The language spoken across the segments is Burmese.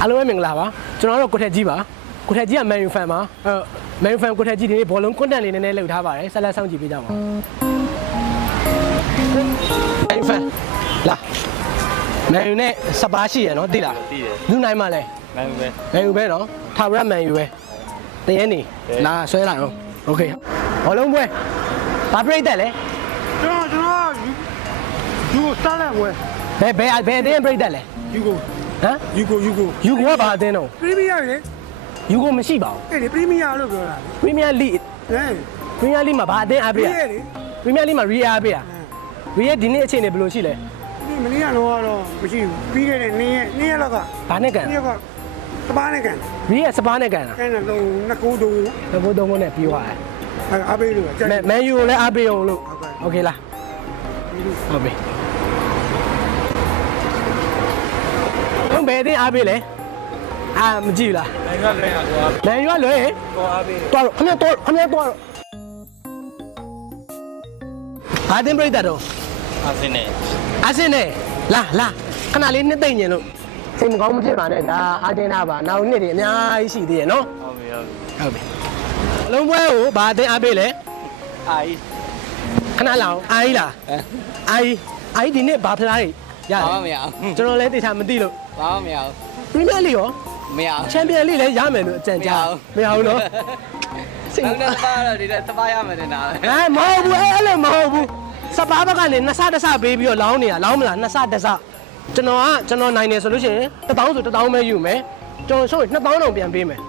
အားလုံးပဲမင်္ဂလာပါကျွန်တော်တို့ကိုထက်ကြီးပါကိုထက်ကြီးကမန်ယူဖန်ပါအဲမန်ယူဖန်ကိုထက်ကြီးဒီနေ့ဘောလုံးကွန်တက်လေးနည်းနည်းလုပ်ထားပါတယ်ဆက်လက်ဆောင်ကြည့်ပေးကြပါဦးမန်ယူဖန်လာမန်ယူနဲ့စပါးရှိရနော်သိလား သိတယ် လူနိုင်မှလဲ မန်ပဲ မန်ယူပဲနော်ထာဝရမန်ယူပဲတရေနေလာဆွဲလိုက်အောင်โอเคဘောလုံးပွဲဘာပြိတ်တက်လဲ ကျွန်တော်ကျွန်တော်ယူကိုစတားလိုက်ဝဲ ဘယ်ဘယ်ဘယ်အတင်းပြိတ်တက်လဲ ယူကို ဟမ် ယူကိုယူကို ယူကဘာအတင်းတော့ ပရီးမီးယားလေ ယူကမရှိပါဘူး အဲ့ဒီပရီးမီးယားလို့ပြောတာ ပရီးမီးယားလိ ဟမ် ပရီးမီးယားလိမှာဘာအတင်းအား ပရီး ပေးရ ရဲ့လေ ပရီးမီးယားလိမှာရီအားပေးရရီရဲ့ဒီနေ့အခြေအနေဘယ်လိုရှိလဲ ဒီမနေ့ကတော့တော့မရှိဘူးပြီးခဲ့တဲ့နေ့ရက်နေ့ရက်လောက်က ဘာနဲ့ကန် နေ့ရက်ကတပားနဲ့ကန် ရီရဲ့စပါးနဲ့ကန်တာ ကန်တော့နှစ်ကိုးတုံး ဘယ်ဘုံတုံးနဲ့ပြီးသွားတယ် အဲ့အပေးလို့ကြိုက် မန်မန်ယူကိုလည်းအားပေးအောင်လို့ ဟုတ်ကဲ့ โอเคလားဟုတ်ပြီ ဘယ်အတင်းအားပေးလဲအာမကြည့်ဘူးလားနိုင်ငံလွဲရကွာမန်ယူကလွယ်ရင်ကောအားပေးတော်တော့ခဏတော့ခဏတော့ဘာတင်ပြိတ္တာတော့အစင်းနဲ့အဆင်းနဲ့လာလာခဏလေးနှစ်သိမ့်ညင်လို့စိတ်မကောင်းမဖြစ်ပါနဲ့ဒါအာတင်တာပါနောက်နှစ်တွေအများကြီးရှိသေးရနော်ဟုတ်ပြီဟုတ်ပြီဟုတ်ပြီအလုံးပွဲကိုဘာအတင်အားပေးလဲအာကြီးခဏလောက်အာကြီးလားအာကြီးအာကြီးဒီနေ့ဘာဖလားကြီးရဘာတမှယ်မရအောင်ကျွန်တော်လည်းတေချာမသိလို့ ဘာမှမရအောင်ပရီးမီးယားလိရောမရအောင်ချန်ပီယံလိလည်းရမယ်လို့အကြံကြားမရဘူးနော်စိတ်နောက်တစ်ပါးတော့ဒီတက်တပါးရမယ်တင်တာပဲအဲမဟုတ်ဘူးအဲ့လိုမဟုတ်ဘူးစပါးဘက်ကနေနှစ်ဆတစ်ဆပေးပြီးတော့လောင်းနေတာလောင်းမလားနှစ်ဆတစ်ဆကျွန်တော်ကကျွန်တော်နိုင်တယ်ဆိုလို့ရှိရင်1000ဆို1000ပဲယူမယ်ကျွန်တော်ဆိုရင်2000တောင်ပြန်ပေးမယ်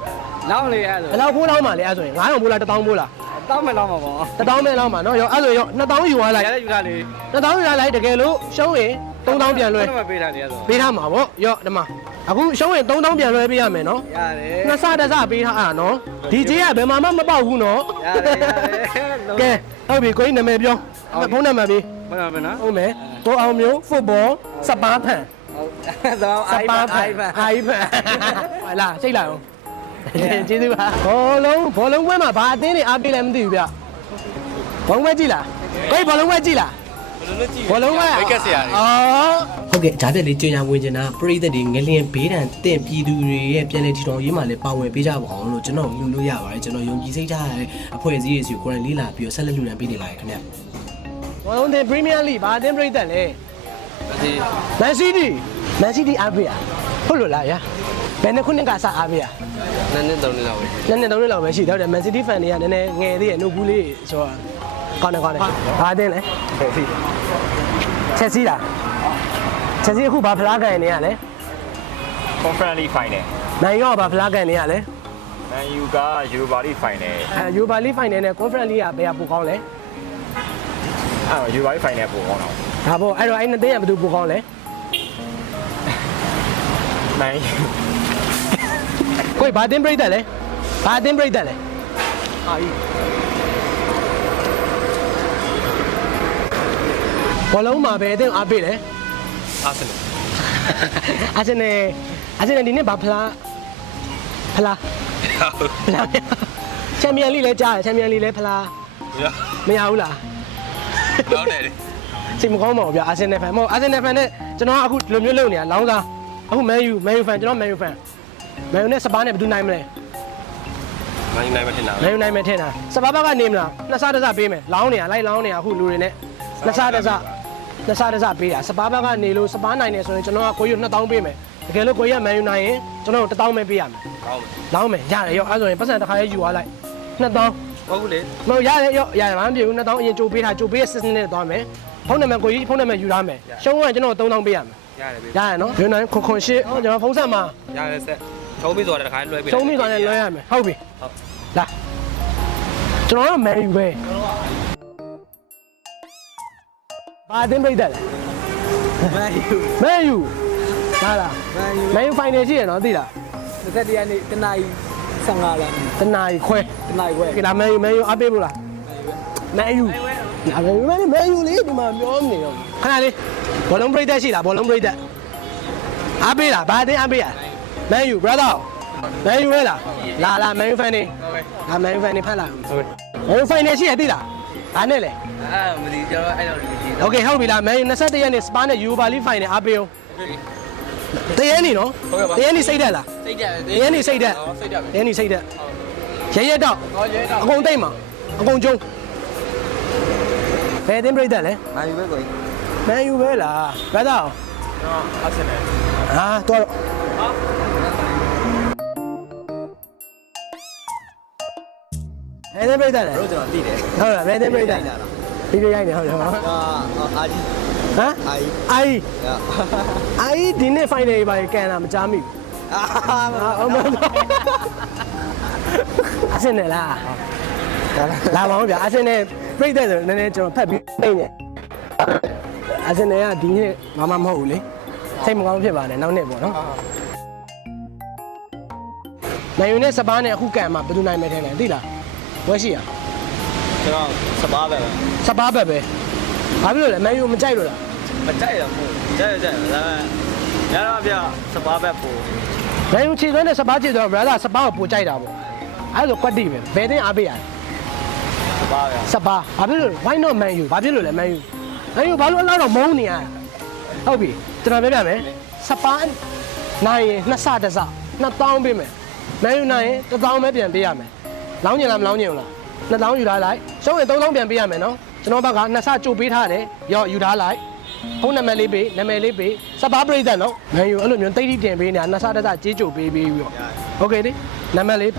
နောက်လေအဲ့ဘယ်လိုလောက်ဖိုးလောင်းမှာလဲအဲ့ဆိုရင်9000ဖိုးလား1000ဖိုးလားတောင်းမယ်တော့မှာပေါ့1000ပဲလောင်းမှာနော်ရောအဲ့ဆိုရော2000ယူသွားလိုက် ရတဲ့ယူတာလေ2000ယူသွားလိုက်တကယ်လို့ရှုံးရင် 3000ပြန်လွှဲတော့မပေးတာလေဆိုပေးထားမှာပေါ့ရောဒီမှာအခုရှုံးရင်3000ပြန်လွှဲပေးရမယ်နော်ရတယ်နှစ်ဆတစ်ဆပေးထားအားနော်ဒီကြေးကဘယ်မှာမှမပေါက်ဘူးနော်ရတယ်ရတယ်ကဲဟုတ်ပြီကိုကြီးနာမည်ပြောဖုန်းနံပါတ်ပေးဘယ်တော့မနော်ဟုတ်မယ်ကိုအောင်မျိုးဖုတ်ဘောစပါးဖန်ဟုတ်တော့စအိုင်ပါးဖအိုန်င်ဖန်အိုင်ဖန်ဟလာချိန်လိုက်အောင်ကျေးဇူးပါဘောလုံးဘောလုံးပွဲမှာဘာအသင်းတွေအားပေးလဲမသိဘူးဗျဘောလုံးပွဲကြည့်လားကိုကြီးဘောလုံးပွဲကြည့်လားဘယ် လိုလုပ်ကြည့်ဘောလုံးပွဲမိတ်ကက်ဆရာတွေအော်ဟုတ်ကဲ့ဂျားပြက်လေးကြင်ညာဝင်ကျင်တာပရိသတ်တွေငလျင်ဘေးဒဏ်တင့်ပြည်သူတွေရဲ့ပြည်လဲထီထောင်ရေးမှာလည်းပါဝင်ပေးကြပါအောင်လို့ကျွန်တော်လူလို့ရပါတယ်ကျွန်တော်ယုံကြည်စိတ်ထားရတဲ့အဖွဲ့အစည်းတွေစီကိုကိုယ်တိုင်လေးလာပြီးတော့ဆက်လက်လူနံပေးနေလာရခင်ဗျဘောလုံးတင်ပရီးမီးယားလိဘာအသင်းပရိသတ်လဲဒီမန်စီးတီမန်စီးတီအားပေးရဟုတ်လို့လားဗျာဘယ်နှစ်ခုနှစ်ကစအားပေးရနည်းနည်းတော့နေတော့ပဲနှစ်နှစ်သုံးနှစ်လောက်ပဲရှိတယ်ဟုတ်တယ်မန်စီးတီဖန်တွေကနည်းနည်းငယ်သေးရဲ့နှုတ်ဘူးလေးဆိုတော့ ကောင်းတယ်ကောင်းတယ်ဘာအသင်းလဲချက်စီလားချက်စီအခုဘာဖလားကန်နေရလဲကွန်ဖရင့်လီဖိုင်နယ်နိုင်ရောဘာဖလားကန်နေရလဲမန်ယူကယူရိုပါလီဖိုင်နယ်အဲယူဘာလီဖိုင်နယ်နဲ့ကွန်ဖရင့်လီကဘယ်ကပိုကောင်းလဲအဲ့ယူရိုပါလီဖိုင်နယ်ပိုကောင်းတော့ဒါပေါ့အဲ့တော့အဲ့နှစ်သိန်းကဘယ်သူပိုကောင်းလဲမန်ယူကိုယ်ဘာတင်ပြိတ္တလဲဘာတင်ပြိတ္တလဲအာကြီး ဘောလုံးမှာပဲအတင်းအားပေးတယ်အာဆင်နယ်အာဆင်နယ်အာဆင်နယ်ဒီနေ့ဘာဖလားဖလားဖလားချန်ပီယံလိလည်းကြားတယ်ချန်ပီယံလိလည်းဖလားမရဘူးလားလောင်းတယ်လေစိတ်မကောင်းပါဘူးဗျာအာဆင်နယ်ဖန်မဟုတ်အာဆင်နယ်ဖန်နဲ့ကျွန်တော်ကအခုဒီလိုမျိုးလုပ်နေတာလောင်းစားအခုမန်ယူမန်ယူဖန်ကျွန်တော်မန်ယူဖန်မန်ယူနဲ့စပါးနဲ့ဘယ်သူနိုင်မလဲမန်ယူနိုင်မထင်တာမန်ယူနိုင်မယ်ထင်တာစပါးဘက်ကနေမလားနှစ်ဆတစ်ဆပေးမယ်လောင်းနေတာလိုက်လောင်းနေတာအခုလူတွေနဲ့နှစ်ဆတစ်ဆ နှစ်ဆတစ်ဆပေးတာစပါးဘက်ကနေလို့စပါးနိုင်တယ်ဆိုရင်ကျွန်တော်ကကိုကြီး2000ပေးမယ်တကယ်လို့ကိုကြီးကမန်ယူနိုင်ရင်ကျွန်တော်1000ပဲပေးရမယ်ကောင်းလောင်းမယ်ရတယ်ရောအဲ့ဆိုရင်ပတ်စံတစ်ခါလေးယူသွားလိုက်2000ဟုတ်ဘူးလေမဟုတ်ရတယ်ရောရတယ်ဘာမှမဖြစ်ဘူး2000အရင်ကြိုပေးထားကြိုပေးရဲ့ system နဲ့သွားမယ်ဖုန်းနံပါတ်ကိုကြီးဖုန်းနံပါတ်ယူထားမယ်ရှုံးရင်ကျွန်တော်3000ပေးရမယ်ရတယ်ပြီရရနော်ယူနိုင်ခွန်ခွန်ရှစ်ဟောကျွန်တော်ဖုန်းဆက်မှာရတယ်ဆက်ထုံးပြီးသွားတယ်တခါလွှဲပြီးချုံးမိသွားရင်လွှဲရမယ်ဟုတ်ပြီဟုတ်လာကျွန်တော်တို့မယ်ယူပဲ ဘာအတင်းပိတ်တယ်လဲမန်ယူမယ်ယူဟာလားမန်ယူမယ်ယူဖိုင်နယ်ရှိရနော်သိလားတစ်ရက်နေ့တနားကြီး15လမ်းတနာရီခွဲတနားကြီးခွဲကဲလာမယ်ယူမယ်ယူအပ်ပေးဘူးလားမယ်ယူလာမယ်ယူမယ်မယ်ယူလေးဒီမှာပြောနေရောခဏလေးဘောလုံးပရိသတ်ရှိလားဘောလုံးပရိသတ်အပ်ပေးလားဘာအတင်းအပ်ပေးရမယ်ယူ brother မယ်ယူလဲလားလာလာမယ်ယူဖိုင်နေလာမယ်ယူဖိုင်နေဖတ်လာဟုတ်ပြီမယ်ယူဖိုင်နေရှိရသိလားဘာနဲ့လဲအဲ့မသိကျွန်တော်အဲ့လိုဒီ โอเคဟုတ်ပြီလားမယ်ယူ21ရက်နေ့စပါနဲ့ယူဘာလီဖိုင်နယ်အပ်ပေးအောင် တရဲနေနော်တရဲနေစိတ်တက်လား စိတ်ကြတယ် တရဲနေစိတ်တက် စိတ်ကြ တရဲနေစိတ်တက်ရရဲတော့ ဟောရဲတော့ အကုန်တိတ်မှာအကုန်ကျုံဘယ်တင်ပြိတက်လဲ နိုင်ပဲကို မန်ယူပဲလားဘယ်တော့ အဆင်တယ် ဟာတော့ဘယ်တင်ပြိတက်လဲ တို့ကျွန်တော်သိတယ် ဟုတ်လားဘယ်တင်ပြိတက်ဗီ ဒီယိုရိုက်နေဟုတ်တယ်ဟုတ်အာအာကြီးဟမ်အာကြီးအိုင်အာအိုင်ဒီနေ့ final တွေပါကန်တာမကြားမိဘူးအာအာအမအစင်နေလားလာပါဦးဗျာအစင်နေပြိတက်ဆိုနည်းနည်းကျွန်တော်ဖတ်ပြီးပြိနေအစင်နေကဒီနေ့မမမဟုတ်ဘူးလေစိတ်မကောင်းဖြစ်ပါနဲ့နောက်နေ့ပေါ့နော်နိုင်ယူနဲ့စပားနဲ့အခုကန်မှာဘယ်သူနိုင်မယ်ထင်လဲသိလားဝဲရှိရ ကျွန်တော်စပါးပဲစပားဘက်ပဲဘာဖြစ်လို့လဲမန်ယူမကြိုက်လို့လားမကြိုက်တော့ဘူးကြိုက်ကြိုက်ဒါပေမဲ့ရတော့ပြစပါးပဲပို့မန်ယူခြေသွင်းနဲ့စပားခြေသွင်း brother စပားကိုပိုကြိုက်တာပေါ့အဲ့လိုကွက်တိပဲဘယ်တင်အားပေးရလဲစပါးပဲစပါဘာဖြစ်လို့ why not man u ဘာဖြစ်လို့လဲ man u man u ဘာလို့အလားတော့မုန်းနေရလဲဟုတ်ပြီကျွန်တော်ပြောပြမယ်စပါနိုင်ရင်နှစ်ဆတစ်ဆ2000ပေးမယ် man u နိုင်ရင်1000ပဲပြန်ပေးရမယ်လောင်းညင်လားမလောင်းညင်ဘူးလား 2000ယူထားလိုက်ရှုံးရင်3000ပြန်ပေးရမယ်နော်ကျွန်တော်ဘက်ကနှစ်ဆကြိုပေးထားတယ်ရောယူထားလိုက်ဖုန်းနံပါတ်လေးပေးနံပါတ်လေးပေးစပါပရိသတ်နော်မန်ယူအဲ့လိုမျိုးတိတ်တိတင်ပေးနေတာနှစ်ဆတစ်ဆကြေးကြိုပေးပြီးပြီးတော့ဟုတ်ကဲ့လေနံပါတ်လေး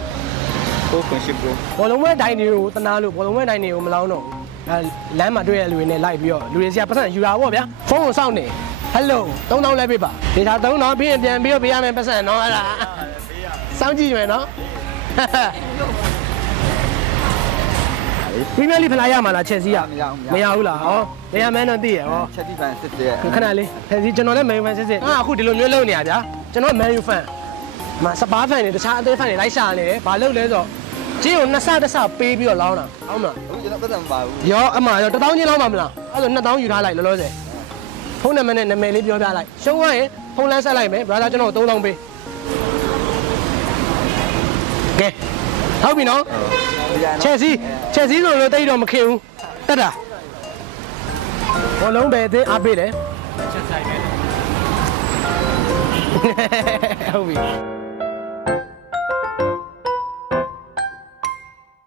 ဟုတ်ကွန်ရှစ်ဘရိုဘောလုံးဝဲတိုင်းတွေကိုတနာလို့ဘောလုံးဝဲတိုင်းတွေကိုမလောင်းတော့အဲလမ်းမှာတွေ့ရတဲ့လူတွေနဲ့လိုက်ပြီးတော့လူတွေစီကပတ်စံယူတာပေါ့ဗျာဖုန်းကိုစောင့်နေဟယ်လို3000လဲပေးပါဒေတာ3000ပြီးရင်ပြန်ပြီးတော့ပေးရမယ်ပတ်စံနော်အဲ့ဒါစောင့်ကြည့်မယ်နော် ပရီးမီယာလိဖလာရမှာလားချက်စီကမရဘူးလားဟောမရမန်းတော့သိရဟောချက်တိပန်စစ်တဲ့ခဏလေးဒီကျွန်တော်လည်းမန်ယူဖန်စစ်စစ်အာအခုဒီလိုမျိုးလုပ်နေရဗျာကျွန်တော်မန်ယူဖန်မစပါးဖန်တွေတခြားအသေးဖန်တွေလိုက်ရှာနေတယ်ဘာလုပ်လဲဆိုတော့ကျင်းကိုနှစ်ဆတစ်ဆပေးပြီးတော့လောင်းတာဟုတ်မလားအခုကျွန်တော်ပတ်စံမပါဘူးရောအမရော1000ချင်းလောက်ပါမလားအဲ့လို2000ယူထားလိုက်လောလောဆယ်ဖုန်းနံပါတ်နဲ့နာမည်လေးပြောပြလိုက်ရှုံးသွားရင်ဖုန်းလမ်းဆက်လိုက်မယ် brother ကျွန်တော်3000ပေးကဲဟုတ်ပြီနော်ချက်စီ ချက်စီဆိုလို့တိတ်တော့မခင်ဘူးတက်တာဘောလုံးပဲအသေးအားပေးတယ်ချက်ဆိုင်ပဲဟုတ်ပြီ